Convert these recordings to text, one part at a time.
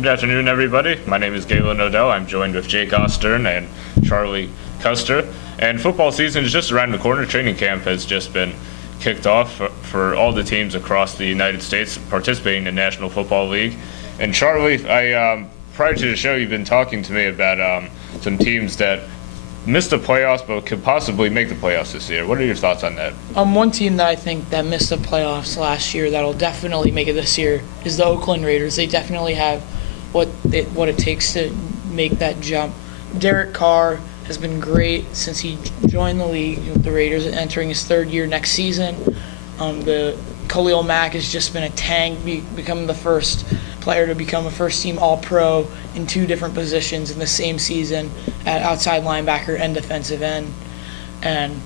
Good afternoon, everybody. My name is Galen Odell. I'm joined with Jake Ostern and Charlie Custer. And football season is just around the corner. Training camp has just been kicked off for all the teams across the United States participating in the National Football League. And Charlie, prior to the show, you've been talking to me about some teams that missed the playoffs but could possibly make the playoffs this year. What are your thoughts on that? One team that I think that missed the playoffs last year that'll definitely make it this year is the Oakland Raiders. They definitely have what it takes to make that jump. Derek Carr has been great since he joined the league with the Raiders, entering his third year next season. The Khalil Mack has just been a tank, becoming the first player to become a first-team All-Pro in two different positions in the same season at outside linebacker and defensive end. And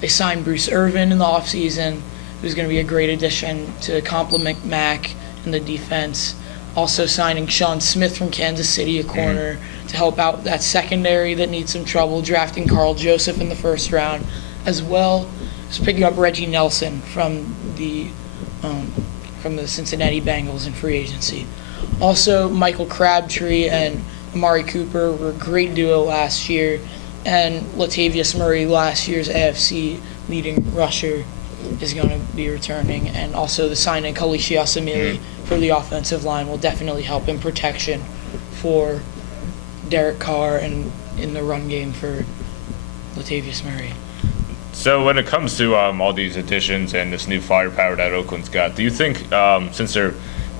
they signed Bruce Irvin in the offseason, who's going to be a great addition to complement Mack in the defense. Also signing Sean Smith from Kansas City, a corner, to help out that secondary that needs some trouble, drafting Carl Joseph in the first round, as well as picking up Reggie Nelson from the Cincinnati Bengals in free agency. Also, Michael Crabtree and Amari Cooper were a great duo last year, and Latavius Murray, last year's AFC leading rusher, is going to be returning, and also the signing of Kalishi Asamili for the offensive line will definitely help in protection for Derek Carr and in the run game for Latavius Murray. So when it comes to all these additions and this new firepower that Oakland's got, do you think, since they're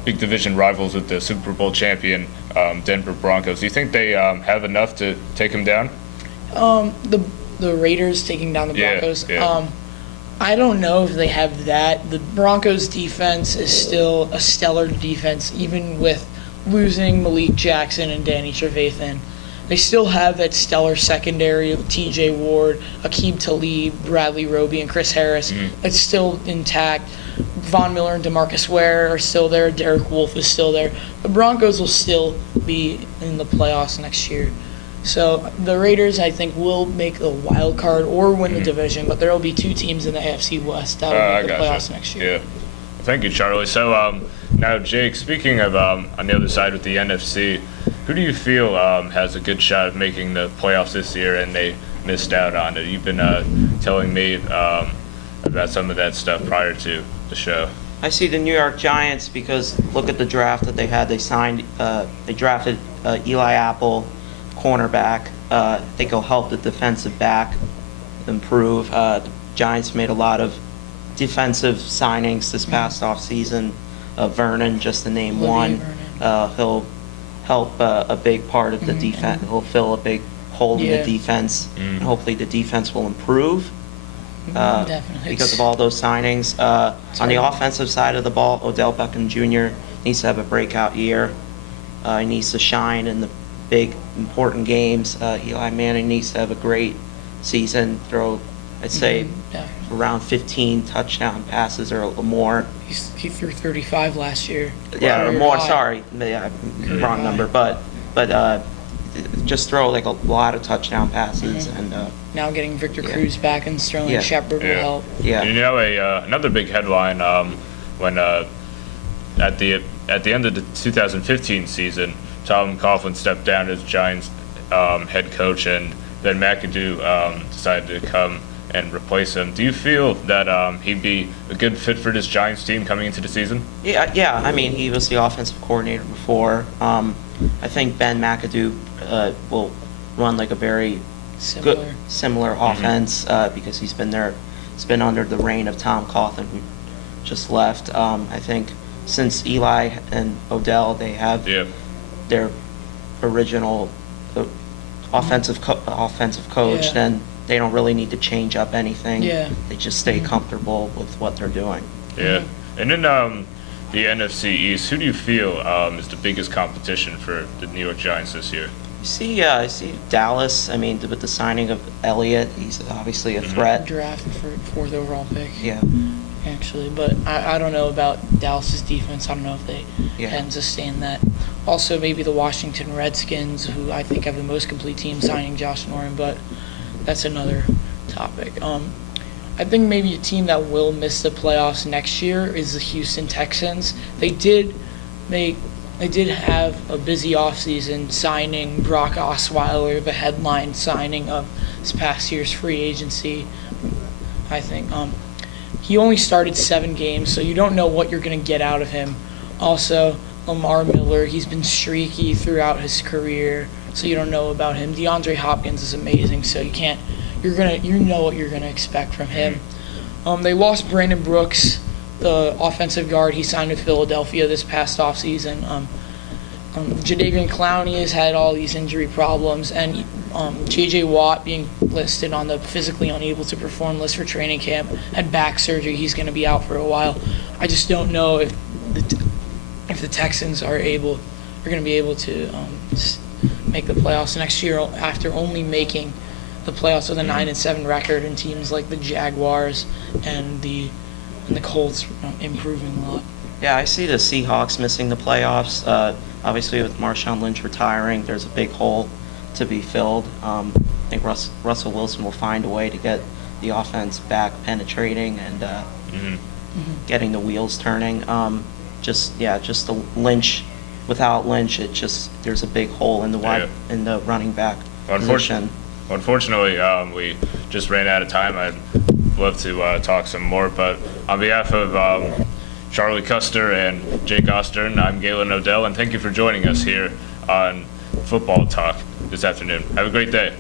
big division rivals with the Super Bowl champion Denver Broncos, do you think they have enough to take them down? The Raiders taking down the Broncos? Yeah. I don't know if they have that. The Broncos' defense is still a stellar defense, even with losing Malik Jackson and Danny Trevathan. They still have that stellar secondary of T.J. Ward, Aqib Talib, Bradley Roby, and Chris Harris. It's still intact. Von Miller and DeMarcus Ware are still there. Derek Wolfe is still there. The Broncos will still be in the playoffs next year. So the Raiders, I think, will make the wild card or win the division, but there will be two teams in the AFC West that will make the playoffs next year. Yeah. Thank you, Charlie. So now, Jake, speaking of on the other side with the NFC, who do you feel has a good shot of making the playoffs this year and they missed out on it? You've been telling me about some of that stuff prior to the show. I see the New York Giants because look at the draft that they had. They drafted Eli Apple, cornerback. I think he'll help the defensive back improve. The Giants made a lot of defensive signings this past offseason. Vernon, just to name one. He'll help a big part of the defense. He'll fill a big hole in the defense, and hopefully the defense will improve because of all those signings. On the offensive side of the ball, Odell Beckham Jr. needs to have a breakout year. He needs to shine in the big, important games. Eli Manning needs to have a great season, throw, I'd say, around 15 touchdown passes or more. He threw 35 last year. Yeah, or more, sorry. Yeah, wrong number. But just throw like a lot of touchdown passes. And now getting Victor Cruz back and Sterling Shepard will help. Yeah. And another big headline when at the end of the 2015 season, Tom Coughlin stepped down as Giants head coach, and then McAdoo decided to come and replace him. Do you feel that he'd be a good fit for this Giants team coming into the season? Yeah. I mean, he was the offensive coordinator before. I think Ben McAdoo will run like a very similar offense because he's been there. It's been under the reign of Tom Coughlin, who just left. I think since Eli and Odell, they have their original offensive coach, then they don't really need to change up anything. They just stay comfortable with what they're doing. And in the NFC East, who do you feel is the biggest competition for the New York Giants this year? I see Dallas. I mean, with the signing of Elliott, he's obviously a threat. Drafted for 4th overall pick. Yeah. Actually, but I don't know about Dallas's defense. I don't know if they can sustain that. Also, maybe the Washington Redskins, who I think have the most complete team, signing Josh Norman, but that's another topic. I think maybe a team that will miss the playoffs next year is the Houston Texans. They did make They did have a busy offseason signing Brock Osweiler, the headline signing of this past year's free agency, I think. He only started 7 games, so you don't know what you're going to get out of him. Also, Lamar Miller, he's been streaky throughout his career, so you don't know about him. DeAndre Hopkins is amazing, so you know what you're gonna expect from him. They lost Brandon Brooks, the offensive guard. He signed with Philadelphia this past offseason. Jadeveon Clowney has had all these injury problems, and J.J. Watt being listed on the physically unable to perform list for training camp, had back surgery. He's going to be out for a while. I just don't know if the Texans are going to be able to make the playoffs next year after only making the playoffs with a 9-7 record, and teams like the Jaguars and the Colts improving a lot. Yeah, I see the Seahawks missing the playoffs. Obviously, with Marshawn Lynch retiring, there's a big hole to be filled. I think Russell Wilson will find a way to get the offense back penetrating and getting the wheels turning. Just the Lynch. Without Lynch, there's a big hole in the running back position. Unfortunately, we just ran out of time. I'd love to talk some more, but on behalf of Charlie Custer and Jake Ostern, I'm Galen Odell, and thank you for joining us here on Football Talk this afternoon. Have a great day.